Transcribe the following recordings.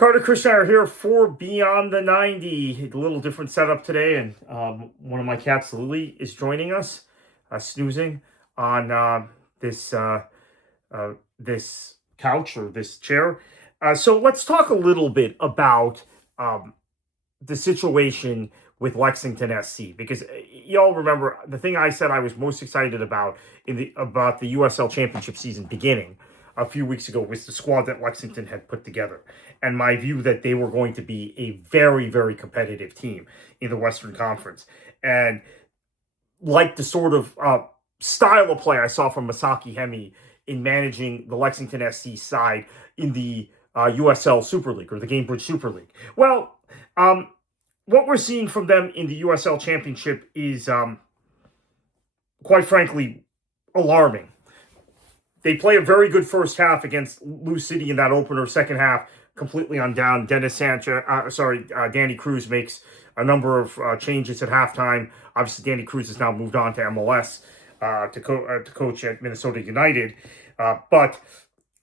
Carter Krishna are here for Beyond the 90. A little different setup today, and one of my cats, Lily, is joining us, snoozing on this couch or this chair. So let's talk a little bit about the situation with Lexington SC, because y'all remember the thing I said I was most excited about about the USL Championship season beginning a few weeks ago was the squad that Lexington had put together, and my view that they were going to be a very, very competitive team in the Western Conference. And like the sort of style of play I saw from Masaki Hemi in managing the Lexington SC side in the USL Super League, or the Gamebridge Super League. Well, what we're seeing from them in the USL Championship is, quite frankly, alarming. They play a very good first half against Lou City in that opener. Second half, completely undone. Danny Cruz makes a number of changes at halftime. Obviously, Danny Cruz has now moved on to MLS to coach at Minnesota United. But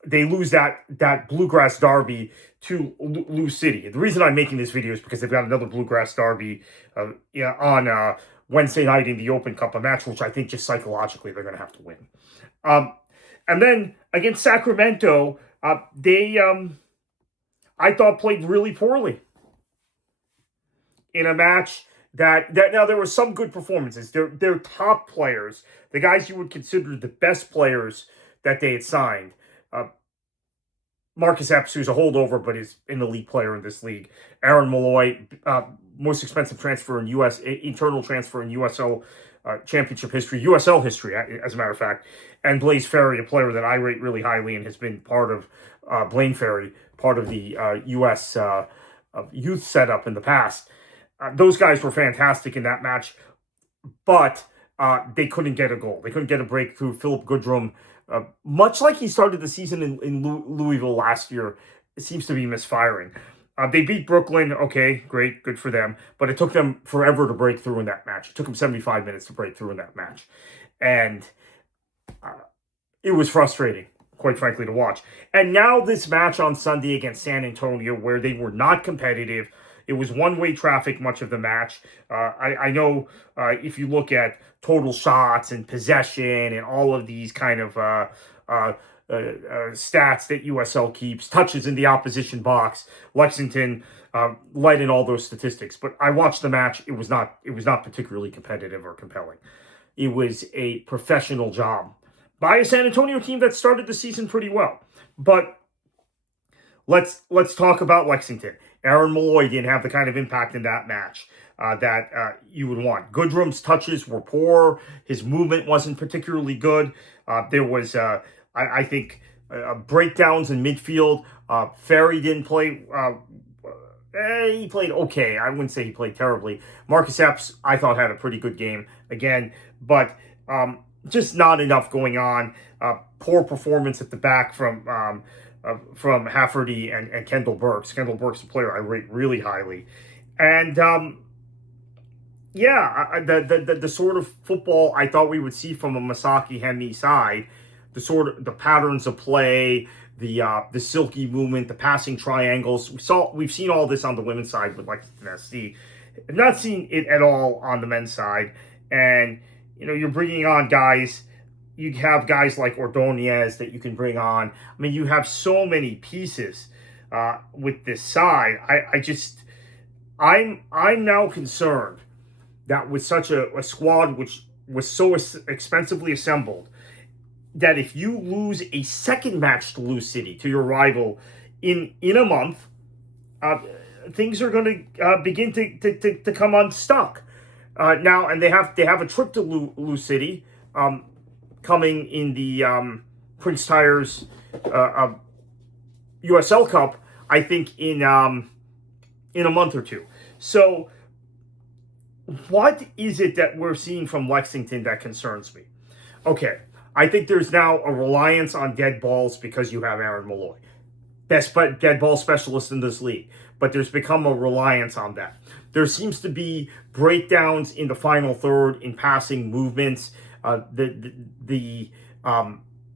they lose that Bluegrass Derby to Lou City. The reason I'm making this video is because they've got another Bluegrass Derby on Wednesday night in the Open Cup, a match which I think just psychologically they're going to have to win. And then against Sacramento, they I thought played really poorly in a match that now there were some good performances. Their top players, the guys you would consider the best players that they had signed. Marcus Epps, who's a holdover but is an elite player in this league. Aaron Malloy, most expensive transfer in internal transfer in USL Championship history, USL history, as a matter of fact, and Blaze Ferry, a player that I rate really highly and has been part of Blaine Ferry, part of the U.S. Youth setup in the past. Those guys were fantastic in that match, but they couldn't get a goal. They couldn't get a breakthrough. Philip Goodrum, much like he started the season in Louisville last year, it seems to be misfiring. They beat Brooklyn. Okay, great, good for them. But it took them forever to break through in that match. It took them 75 minutes to break through in that match. And it was frustrating, quite frankly, to watch. And now this match on Sunday against San Antonio, where they were not competitive. It was one-way traffic much of the match. I know if you look at total shots and possession and all of these kind of stats that USL keeps, touches in the opposition box, Lexington led in all those statistics. But I watched the match. It was not particularly competitive or compelling. It was a professional job by a San Antonio team that started the season pretty well. But let's talk about Lexington. Aaron Malloy didn't have the kind of impact in that match that you would want. Goodrum's touches were poor. His movement wasn't particularly good. There was, I think, breakdowns in midfield. Ferry didn't play. He played okay. I wouldn't say he played terribly. Marcus Epps, I thought, had a pretty good game again, but just not enough going on. Poor performance at the back from Hafferty and Kendall Burks. Kendall Burks, a player I rate really highly. And the sort of football I thought we would see from a Masaki Hemi side, the patterns of play, the silky movement, the passing triangles. We've seen all this on the women's side with Lexington SC. I've not seen it at all on the men's side. And you're bringing on guys. You have guys like Ordonez that you can bring on. I mean, you have so many pieces with this side. I'm now concerned that with such a squad which was so expensively assembled, that if you lose a second match to Lou City, to your rival, in a month, things are going to begin to come unstuck. Now, and they have a trip to Lou City. Coming in the Prince Tires USL Cup, I think in a month or two. So, what is it that we're seeing from Lexington that concerns me? Okay, I think there's now a reliance on dead balls because you have Aaron Malloy, best dead ball specialist in this league. But there's become a reliance on that. There seems to be breakdowns in the final third in passing movements.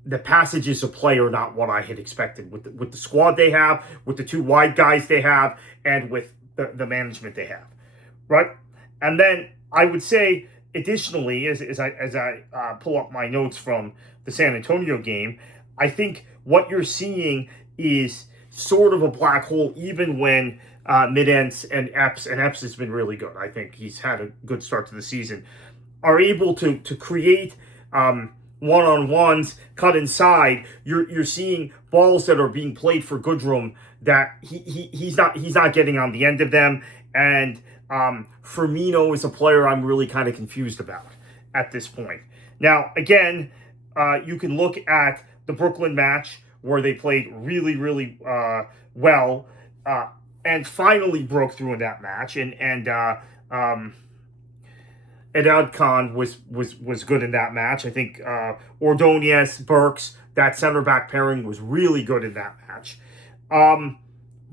the passages of play are not what I had expected with the squad they have, with the two wide guys they have, and with the management they have, right? And then I would say, additionally, as I pull up my notes from the San Antonio game, I think what you're seeing is sort of a black hole, even when Midents and Epps has been really good. I think he's had a good start to the season. Are able to create one-on-ones, cut inside. You're seeing balls that are being played for Goodrum that he's not getting on the end of them. And Firmino is a player I'm really kind of confused about at this point. Now, again, you can look at the Brooklyn match where they played really, really well and finally broke through in that match. And Adkon was good in that match. I think Ordonez, Burks, that center back pairing was really good in that match.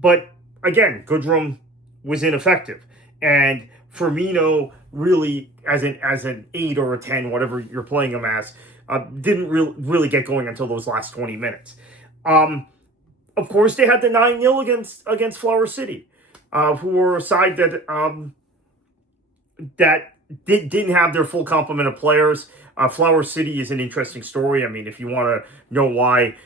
But again, Goodrum was ineffective, and Firmino really, as an 8 or a 10, whatever you're playing him as, didn't really get going until those last 20 minutes. Of course, they had the 9-0 against Flower City, who were a side that didn't have their full complement of players. Flower City is an interesting story. I mean, if you want to know why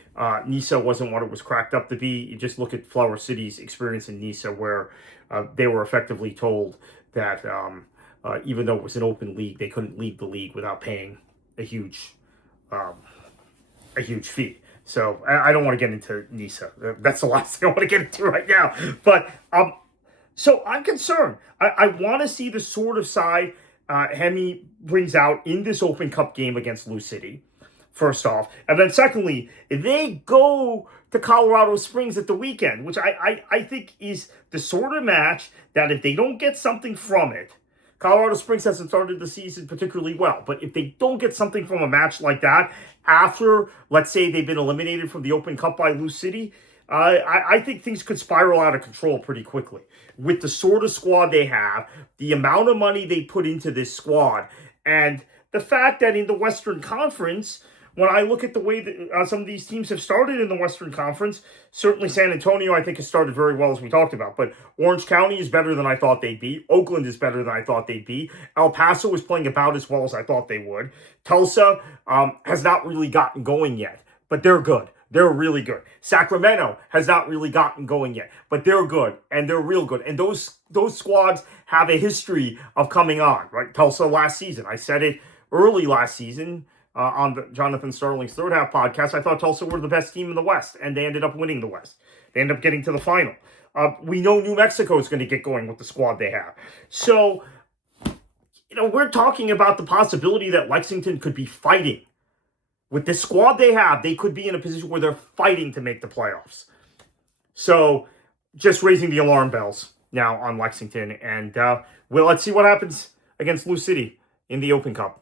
Nisa wasn't what it was cracked up to be, you just look at Flower City's experience in Nisa, where they were effectively told that even though it was an open league, they couldn't lead the league without paying a huge fee. So I don't want to get into Nisa. That's the last thing I want to get into right now. But so I'm concerned. I want to see the sort of side Hemi brings out in this Open Cup game against Lou City, first off. And then secondly, they go to Colorado Springs at the weekend, which I think is the sort of match that if they don't get something from it, Colorado Springs hasn't started the season particularly well. But if they don't get something from a match like that, after, let's say, they've been eliminated from the Open Cup by Lou City, I think things could spiral out of control pretty quickly. With the sort of squad they have, the amount of money they put into this squad, and the fact that in the Western Conference, when I look at the way that some of these teams have started in the Western Conference, certainly San Antonio, I think, has started very well, as we talked about. But Orange County is better than I thought they'd be. Oakland is better than I thought they'd be. El Paso is playing about as well as I thought they would. Tulsa has not really gotten going yet, but they're good. They're really good. Sacramento has not really gotten going yet, but they're good, and they're real good. And those squads have a history of coming on, right? Tulsa last season. I said it early last season on the Jonathan Sterling's Third Half podcast. I thought Tulsa were the best team in the West, and they ended up winning the West. They ended up getting to the final. We know New Mexico is going to get going with the squad they have. So, we're talking about the possibility that Lexington could be fighting. With the squad they have, they could be in a position where they're fighting to make the playoffs. So, just raising the alarm bells now on Lexington. And let's see what happens against Lou City in the Open Cup.